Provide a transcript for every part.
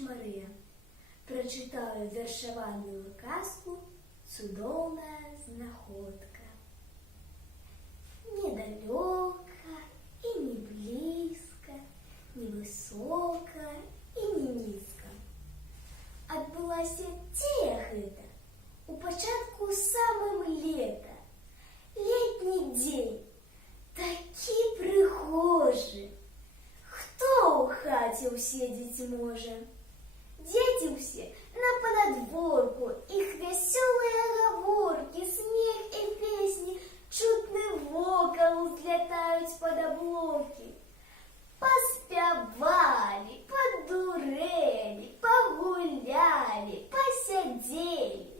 Мария. Прочитаю вершаваную казку «Цудоўная знаходка». Недалёка и не близко, не высоко и не низко. Адбылася дзея гэта у пачатку самым лета. Летні дзень, такі прыгожы. Хто ў хаце ўседзець можа? Дзеці ўсе на панадворку, іх вясёлыя гаворкі, смех і песні чутны вокал узлятаюць пад аблокі. Паспявалі, падурэлі, пагулялі, пасядзелі.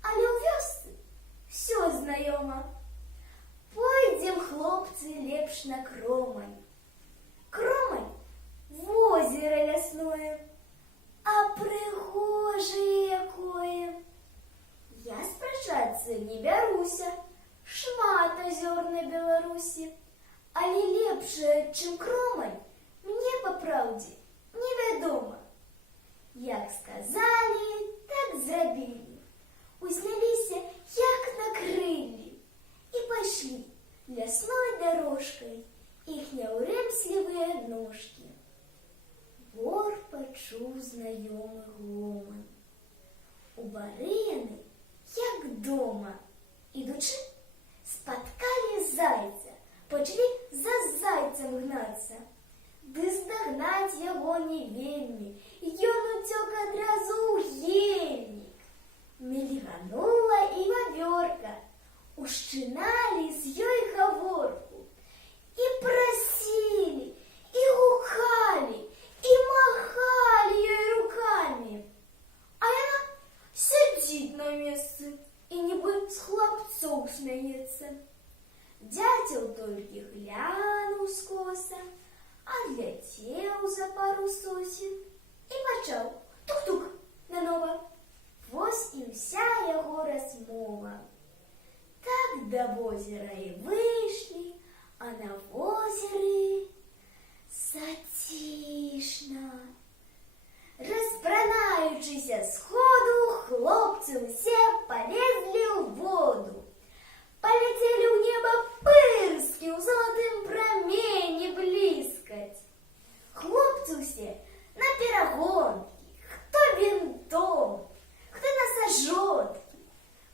Але ў вёсцы всё знаёма. Пойдзем, хлопцы, лепш на Кромань. Кромань — возера лясное, а прыгожае якое. Я спрачацца не бяруся, шмат азёр на Беларусі, але лепшае, чым Кромань, мне па праўдзе невядома. Як сказалі, так зрабілі. Узняліся, як на крыллі, і пайшлі лясной дарожкай іх няўрымслівыя ножкі. Вор пачуў знаёмы гоман. У барыны, як дома, ідучы, спаткалі зайца, пачалі за зайцам гнацца. Ды здагнаць яго не вельмі, ён уцёк адразу ў ельнік. Мільганула і вавёрка, ушчыналі з ёй гаворку, і прасілі, і гукалі, і махалі ёй рукамі. А яна сядзіць на месцы і нібы з хлапцоў смяецца. Дзяцел толькі глянуў скоса, адляцеў за пару сосен і пачаў тук-тук нанова. Вось і ўся яго размова. Так да возера і выйшлі, а на возеры зацішна. Распранаючыся сходу, хлопцы ўсе палезлі ў воду. Паляцелі ў неба пырскі, ў залатым прамені бліскаць. Хлопцы ўсе на перагонкі, хто вінтом, хто на сажоткі,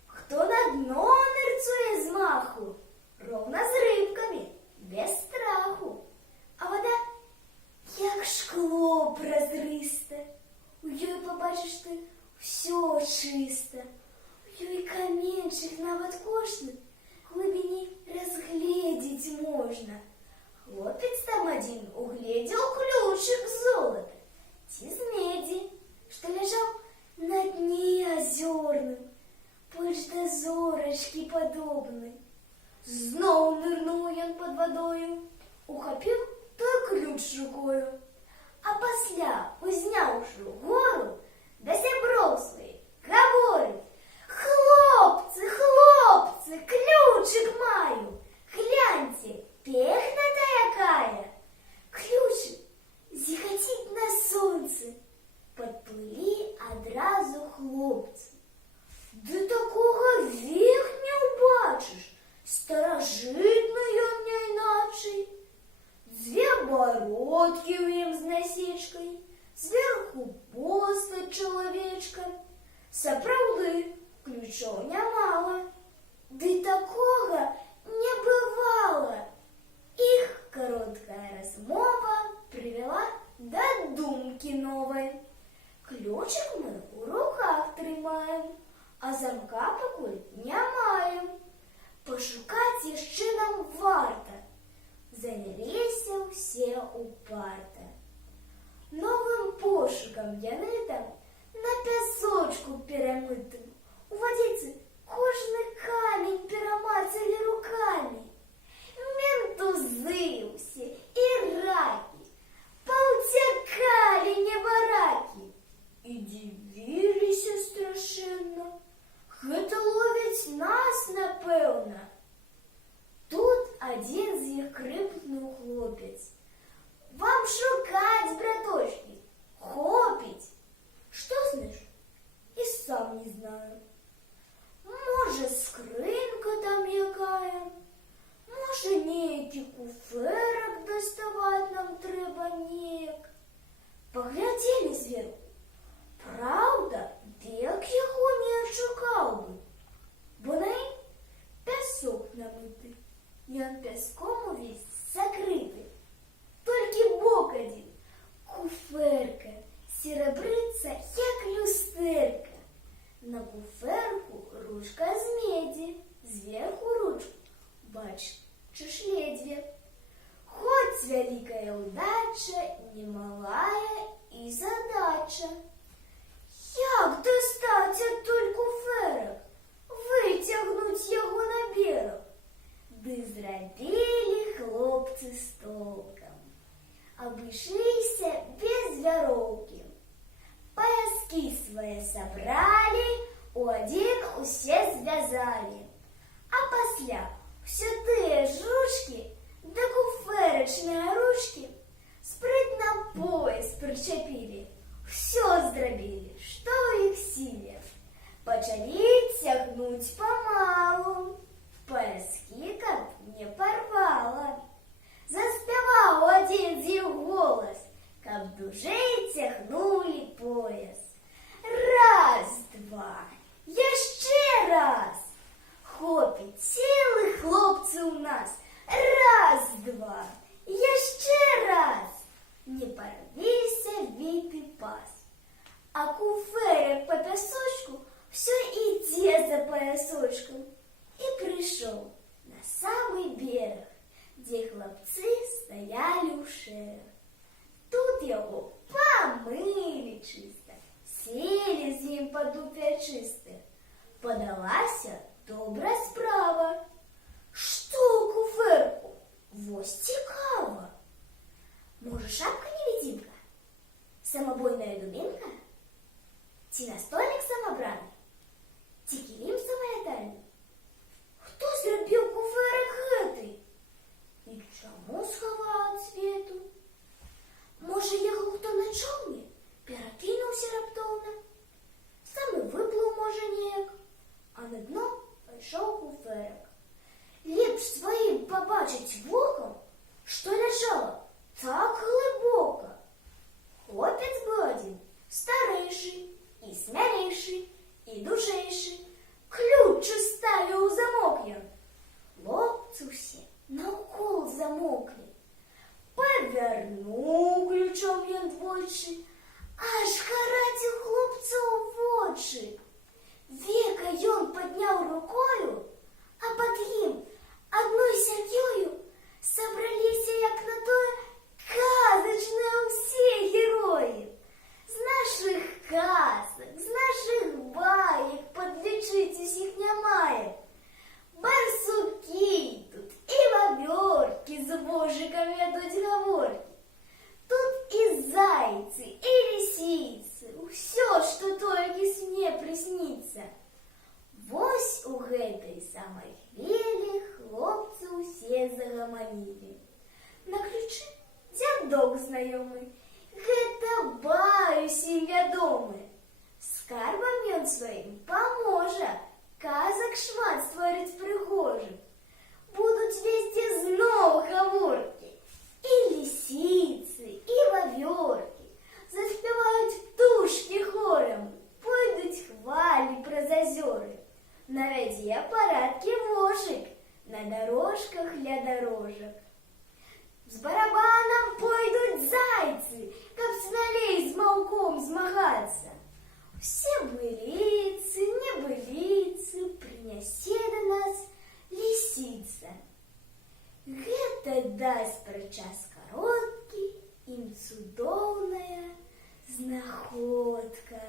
хто на дно нырцуе з маху, роўна з рыбкамі, без страху. А вода як шкло празрыста, у ёй пабачыш ты ўсё чыста. У ёй каменьчык нават кожны глыбіні разгледзець можна. Хлопец там адзін угледзеў ключык золата ці з медзі, што ляжаў на дне азёрным, больш да зорачкі падобны. Зноў нырнуў ён пад вадою, ухапіў той ключ рукою, а пасля, узняўшы гору, да сяброў сваіх гаворыць: «Хлопцы, хлопцы, ключик маю, гляньте, пехната якая!» Ключик зіхаціць на сонцы. Падплылі адразу хлопцы. Ды такога век не ўбачыш, старажытны ён не іначай. Дзве бародкі ў ім з насечкай, зверху постаць чалавечка. Сапраўды, ключоў нямала. Ды такога не бывала. Іх кароткая размова прывяла да думкі новай. Ключик мы ў руках трымаем, а замка пакуль не маем. Пашукаць яшчэ нам варта. Заняліся ўсе упарта. Новым пошукам яны там на пясочку перамытым, у вадзіцы кожны камень перамацалі рукамі. Ментузы ўсе і ракі паўцякалі небаракі і дзівіліся страшэнна. Гэта ловяць нас, напэўна. Тут адзін з іх крыкнуў хлопец: «Вам шукаць, браточкі, хопіць, толькі куфэрак даставаць нам трэба неяк. Паглядзелі зверху. Праўда, дык яго не адшукаў бы, бо на ім пясок намыты. Ён пяском увесь закрыты. Толькі бок адзін, куфэрка, серабрыцца, як люстэрка. На куфэрку ручка з медзі, зверху ручку, бачыш ледзьве. Хоць вялікая ўдача, немалая і задача. Як дастаць адтуль куфэрак, выцягнуць яго на бераг? Ды зрабілі хлопцы з толкам. Абышліся без вяроўкі. Паяскі свае сабралі, у адзін усе звязалі. А пасля ўсё тыя ж ручкі да куфэрачныя ручкі спрытна пояс прычапілі. Усё зрабілі, што ў іх сіле. Пачалі цягнуць памалу, паяскі каб не парвала. Заспяваў адзін з іх голас, каб дужэй цягнулі пояс. Раз, два, яшчэ раз. Хопіць сілы, хлопцы, ў нас. Раз, два, яшчэ раз. Не парвіся, віты пас. А куфэрак па пясочку ўсё ідзе за паясочкам. І прыйшоў на самы бераг, дзе хлапцы стаялі ў шэраг. Тут яго памылі чыста, селі з ім па дупе чысты. Падалася добрая справа. Што ў куфэрку? Вось цікава. Можа, шапка-невидимка? Самабойная дубинка? Ці настольник самабранный? Ці кілім самалятальны? Хто зрабіў куфэрак гэты? І чаму схаваў ад свету? Можа, яго хто на чоўне перакінуўся раптоўна? Сам і выплыў, можа, неяк, а на дно пайшоў куфэрак. Лепш сваім пабачыць вокам, што ляжала так глыбока. Хлопец быў адзін, старэйшы, і смялейшы, і дужэйшы. Ключ ставіў у замок ён. Хлопцы ўсе наўкол замоклі. Павярнуў ключом ён двойчы, аж гараць у хлопцоў вочы. Века ён падняў рукою, а пад ім адной сям'ёю сабраліся, як на тое, казачныя ўсе героі. З нашых казак, з нашых баек падлічыць усіх нямае. Барсукі тут і вавёркі з вожыкам вядуць гаворкі. Тут і зайцы, і лісіцы, усё, што толькі сне прысніцца. Вось у гэтай самай хвілі хлопцы ўсе загаманілі. На ключы дзядок знаёмы, гэта бай усім вядомы. Скарбам ён сваім паможа, казак шмат створыць прыгожых. Будуць весці зноў гаворкі. І лісіцы, і вавёркі, заспяваюць птушкі хорам, пойдуць хвалі праз азёры. Навядзе парадкі вожык на дарожках ля дарожак. З барабанам пойдуць зайцы, каб смялей з маўком змагацца. Усе быліцы, небыліцы прынясе да нас лісіца. Гэта дасць пра час кароткі ім цудоўная знаходка.